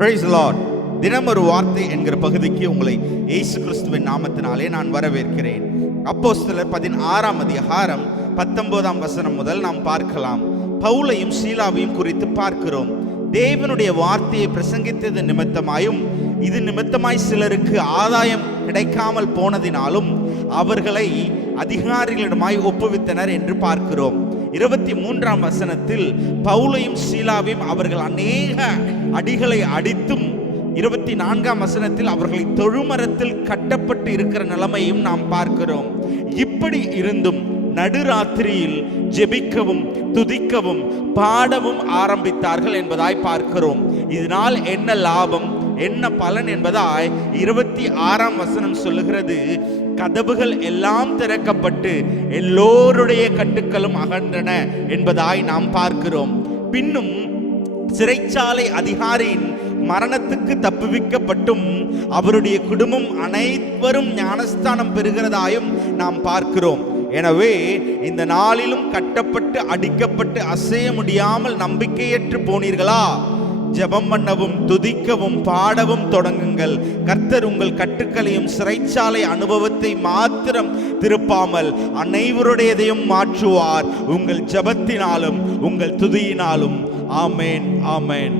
Praise the Lord. தினம் ஒரு வார்த்தை என்கிற பகுதிக்கு உங்களை இயேசு கிறிஸ்துவின் நாமத்தினாலே நான் வரவேற்கிறேன். அப்போஸ்தலர் 16ஆம் அதிகாரம் 19ஆம் வசனம் முதல் நாம் பார்க்கலாம். பவுலையும் சீலாவையும் குறித்து பார்க்கிறோம். தேவனுடைய வார்த்தையை பிரசங்கித்தது நிமித்தமாயும் இது நிமித்தமாய் சிலருக்கு ஆதாயம் கிடைக்காமல் போனதினாலும் அவர்களை அதிகாரிகளிடமாய் ஒப்புவித்தனர் என்று பார்க்கிறோம். 23ஆம் வசனத்தில் பவுலையும் சீலாவையும் அவர்கள் அநேக அடிகளை அடித்தும் 24ஆம் வசனத்தில் அவர்களை தொழுமரத்தில் கட்டப்பட்டு இருக்கிற நிலைமையும் நாம் பார்க்கிறோம். இப்படி இருந்தும் நடுராத்திரியில் ஜெபிக்கவும் துதிக்கவும் பாடவும் ஆரம்பித்தார்கள் என்பதாய் பார்க்கிறோம். இதனால் என்ன லாபம், என்ன பலன் என்பதாய் 26ஆம் வசனம் சொல்லுகிறது. கதவுகள் எல்லாம் திறக்கப்பட்டு எல்லோருடைய கட்டுக்களும் அகன்றன என்பதாய் நாம் பார்க்கிறோம். பின்னும் சிறைச்சாலை அதிகாரியின் மரணத்துக்கு தப்புவிக்கப்பட்டும் அவருடைய குடும்பம் அனைவரும் ஞானஸ்தானம் பெறுகிறதாயும் நாம் பார்க்கிறோம். எனவே இந்த நாளிலும் கட்டப்பட்டு அடிக்கப்பட்டு அசைய முடியாமல் நம்பிக்கையற்று போனீர்களா? ஜெபம் பண்ணவும் துதிக்கவும் பாடவும் தொடங்குங்கள். கர்த்தர் உங்கள் கட்டுக்களையும் சிறைச்சாலை அனுபவத்தை மாத்திரம் திருப்பாமல் அனைவருடையதையும் மாற்றுவார், உங்கள் ஜெபத்தினாலும் உங்கள் துதியினாலும். ஆமேன், ஆமேன்.